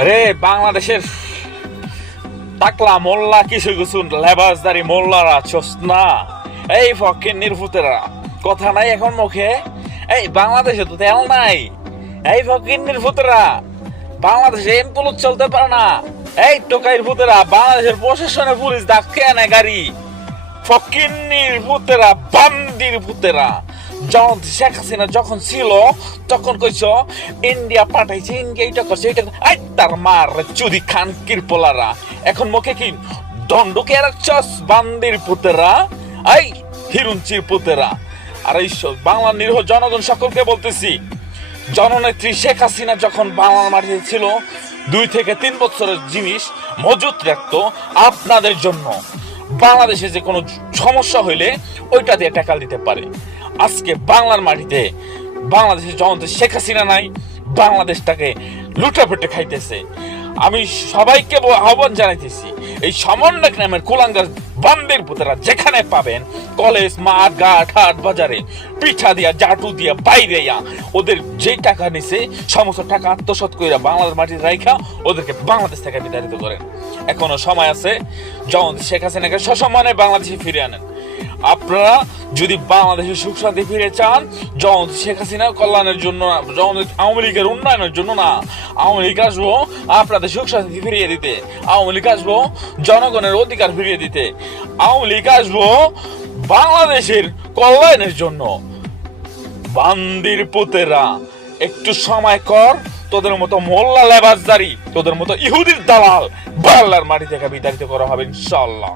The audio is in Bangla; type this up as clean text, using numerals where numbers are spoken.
আরে বাংলাদেশের টাকলা মোল্লা কিছু কিছু লেবাসদারি মোল্লারা চোস্ত এই ফকির নির্ভূতেরা কথা নাই এখন মুখে। এই বাংলাদেশে তো তেল নাই। এই ফকির নির্ভূতেরা বাংলাদেশে এমপুলুত চলতে পারে না। এই টোকাইর ভূতেরা বাংলাদেশের প্রশাসনে পুলিশ ডাকতে আনে গাড়ি। ফকির নির্ভূতেরা বান্দির ভূতেরা যখন শেখ হাসিনা যখন ছিল তখন কইছ ইন্ডিয়া পাঠাইছে, ইন্ডিয়া এটা করছে এটা, আই তার মার চুরি খান কিরপোলারা এখন মুখে কি দণ্ডকে রাখছস বান্দির পুতেরা, এই হিরুঞ্চির পুতেরা। আর এই বাংলার নিরীহ জনগণ সকলকে বলতেছি, জননেত্রী শেখ হাসিনা যখন বাংলার মাটিতে ছিল 2 থেকে 3 বছরের জিনিস মজুত রাখতো আপনাদের জন্য। বাংলাদেশে যে কোনো সমস্যা হইলে ওইটা দিয়ে টাকা দিতে পারে। আজকে বাংলার মাটিতে বাংলাদেশের জনতা শেখ হাসিনা নাই, বাংলাদেশটাকে লুটাপেটে খাইতেছে। আমি সবাইকে আহ্বান জানাইতেছি, এই সমন্বয়ক নামের কুলাঙ্গার বান্দের পুতেরা যেখানে পাবেন কলেজ মাঠ ঘাট হাট বাজারে পিঠা দিয়া জাটু দিয়া বাইরে ওদের যে টাকা নিছে সমস্ত টাকা আত্মসাৎ কইরা বাংলাদেশ মাটিতে রাইখা ওদেরকে বাংলাদেশ থেকে বিতাড়িত করেন। এখনো সময় আছে, যখন শেখ হাসিনাকে সসম্মানে বাংলাদেশে ফিরে আনেন। আপনারা যদি বাংলাদেশের সুখ শান্তি ফিরে চান, যখন শেখ হাসিনা কল্যাণের জন্য না, যখন আওয়ামী লীগের উন্নয়নের জন্য না, আওয়ামী লীগ আসবো আপনাদের সুখ শান্তি ফিরিয়ে দিতে, আওয়ামী লীগ আসবো জনগণের অধিকার ফিরিয়ে দিতে, আওয়ামী লীগ আসবো বাংলাদেশের কল্যাণের জন্য। বান্দির পুতেরা একটু সময় কর, তোদের মতো মোল্লা লেবাসদারি, তোদের মতো ইহুদির দালাল বাংলার মাটি থেকে বিতাড়িত করা হবে ইনশাআল্লাহ।